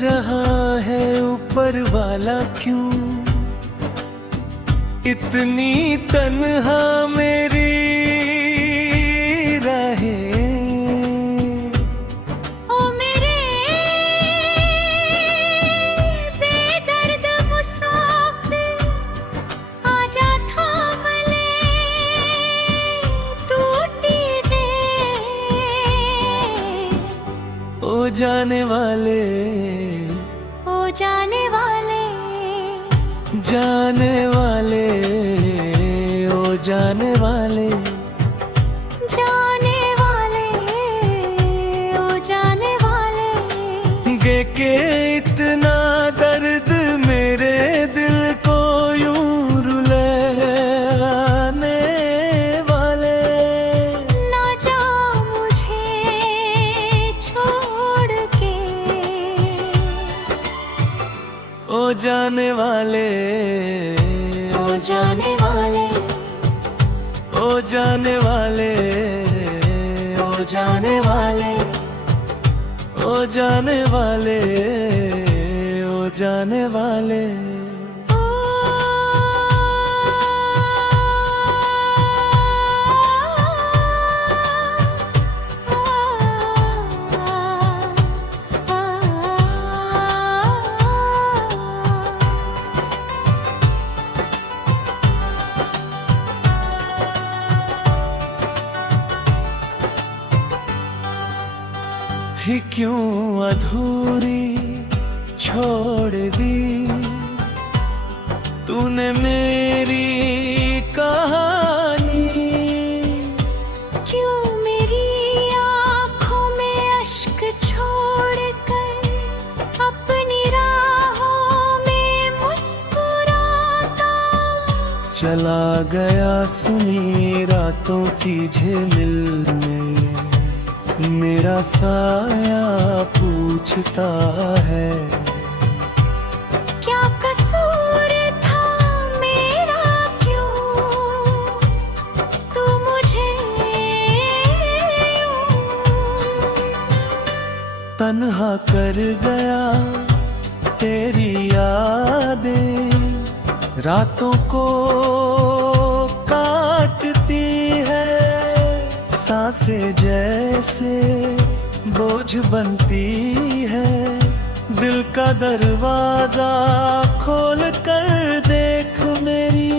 रहा है ऊपर वाला क्यों, इतनी तन्हा मेरी राहें। ओ मेरे बेदर्द मुसाफिर, आजा थाम ले टूटी दे। ओ जाने वाले, ओ जाने वाले, जाने वाले, ओ जाने वाले, जाने वाले, ओ जाने वाले। गे के इतना दर्द मेरे दिल को यूं रुलाने वाले। ना जा मुझे छोड़ के, ओ जाने वाले, ओ जाने वाले, ओ जाने वाले, ओ जाने वाले, ओ जाने वाले, ओ जाने वाले। ही क्यों अधूरी छोड़ दी तूने मेरी कहानी। क्यों मेरी आँखों में अश्क छोड़कर अपनी राहों में मुस्कुराता चला गया सुनी रातों की झिलमिल में, मेरा साया पूछता है क्या कसूर था मेरा, क्यों तू मुझे यूं तन्हा कर गया। तेरी यादें रातों को काटती है, सांसें जैसे बोझ बनती है। दिल का दरवाजा खोल कर देख मेरी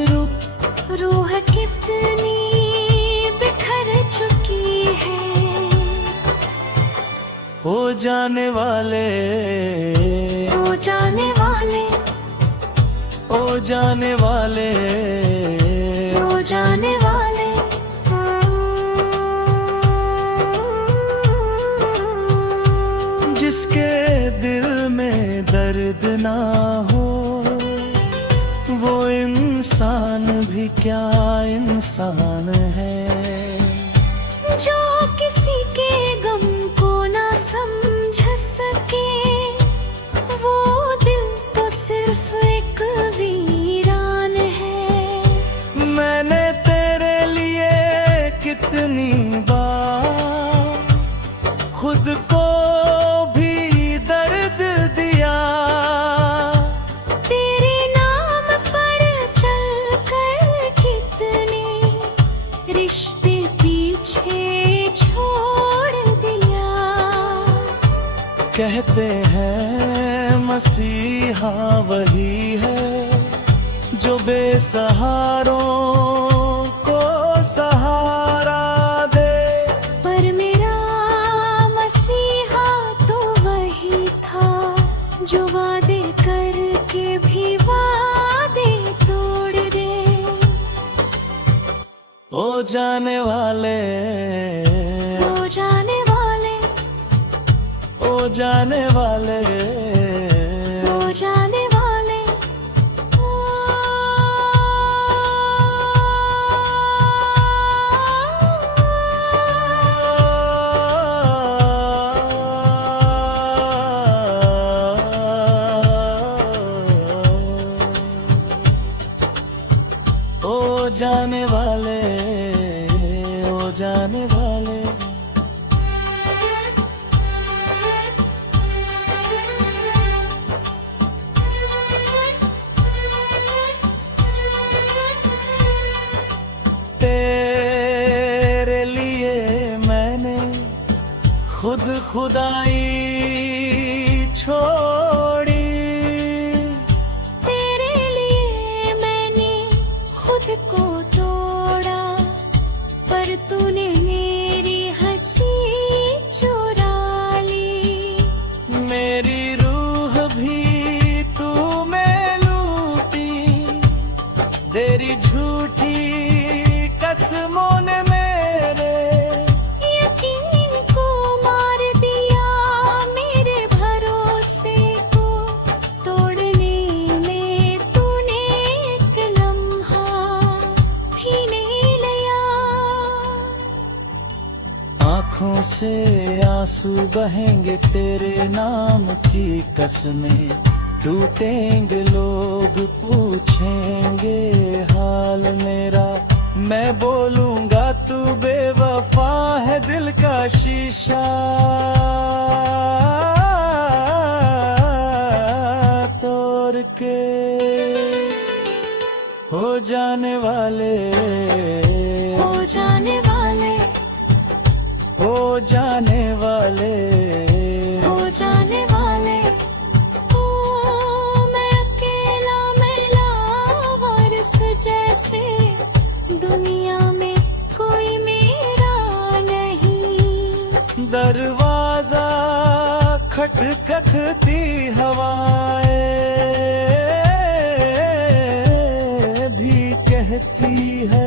रूह कितनी बिखर चुकी है। ओ जाने वाले, ओ जाने वाले, ओ जाने वाले, ओ जाने वाले। जिसके दिल में दर्द ना हो वो इंसान भी क्या इंसान है। जो किसी के गम को ना समझ सके वो दिल तो सिर्फ एक वीरान है। मैंने तेरे लिए कितनी बार खुद को कहते हैं मसीहा वही है जो बेसहारों को सहारा दे। पर मेरा मसीहा तो वही था जो वादे करके भी वादे तोड़ दे। ओ जाने वाले, ओ जाने वाले, ओ जाने वाले, ओ जाने वाले। ओ जाने वाले, ओ जाने वाले। खुद खुदाई छोड़ी। तेरे लिए मैंने खुद को तोड़ा, पर तूने मेरी हंसी चुरा ली। मेरी रूह भी तू में लूटी, तेरी झूठी कसमों ने मेरे यकीन को मार दिया, मेरे भरोसे को तोड़ने में तूने एक लम्हा भी नहीं लिया। आँखों से आंसू बहेंगे तेरे नाम की कसमें, टूटेंगे लोग पूछेंगे हाल मेरा। मैं बोलूंगा तू बेवफा है दिल का शीशा, तोड़ के हो जाने वाले, हो जाने वाले, हो जाने वाले, हो जाने वाले। ओ मैं अकेला मैला वारिस जैसे, दुनिया में कोई मेरा नहीं। दरवाजा खटखटती हवाएं भी कहती है